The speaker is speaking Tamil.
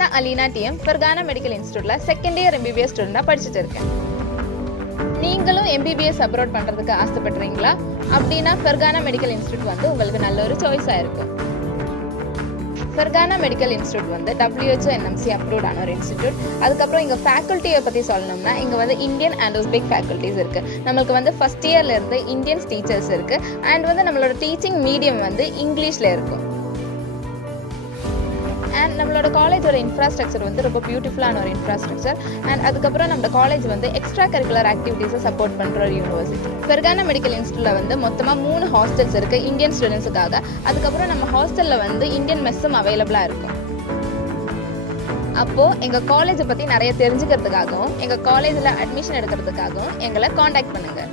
நான் அலீனா டிஎம் ஃபர்கானா மெடிக்கல் இன்ஸ்டியூட்ல செகண்ட் இயர் எம்பிபிஎஸ் ஸ்டூடெண்டா படிச்சுட்டு இருக்கேன். நீங்களும் எம்பிபிஎஸ் அப்ரோட் பண்றதுக்கு ஆசைப்படுறீங்களா? அப்படின்னா ஃபர்கானா மெடிக்கல் இன்ஸ்டியூட் வந்து உங்களுக்கு நல்ல ஒரு சாய்ஸா இருக்கும். ஃபர்கானா மெடிக்கல் இன்ஸ்டியூட் வந்து WHO NMC அப்ரூவ்ட் ஆன ஒரு இன்ஸ்டியூட். அதுக்கப்புறம் இங்கே ஃபேக்கல்ட்டியை பற்றி சொல்லணும்னா இங்கே வந்து இந்தியன் அண்ட் உஸ்பெக் ஃபேக்கல்ட்டிஸ் இருக்குது. நம்மளுக்கு வந்து ஃபஸ்ட் இயர்லேருந்து இந்தியன்ஸ் டீச்சர்ஸ் இருக்குது. அண்ட் வந்து நம்மளோட டீச்சிங் மீடியம் வந்து இங்கிலீஷில் இருக்கும். அண்ட் நம்மளோட காலேஜோட இன்ஃப்ராஸ்ட்ரக்சர் வந்து ரொம்ப பியூட்டிஃபுல்லான ஒரு இன்ஃப்ராஸ்ட்ரக்சர். அண்ட் அதுக்கப்புறம் நம்ம காலேஜ் வந்து எக்ஸ்ட்ரா கரிக்குலர் ஆக்டிவிட்டீஸை சப்போர்ட் பண்ணுற ஒரு யூனிவர்சிட்டி. ஃபர்கானா மெடிக்கல் இன்ஸ்டியூட்டில் வந்து மொத்தமாக 3 ஹாஸ்டல்ஸ் இருக்குது இந்தியன் ஸ்டூடெண்ட்ஸுக்காக. அதுக்கப்புறம் நம்ம ஹாஸ்டலில் வந்து இந்தியன் மெஸ்ஸும் அவைலபிளாக இருக்கும். அப்போது எங்கள் காலேஜை பற்றி நிறைய தெரிஞ்சுக்கிறதுக்காகவும் எங்கள் காலேஜில் அட்மிஷன் எடுக்கிறதுக்காகவும் எங்களை காண்டாக்ட் பண்ணுங்கள்.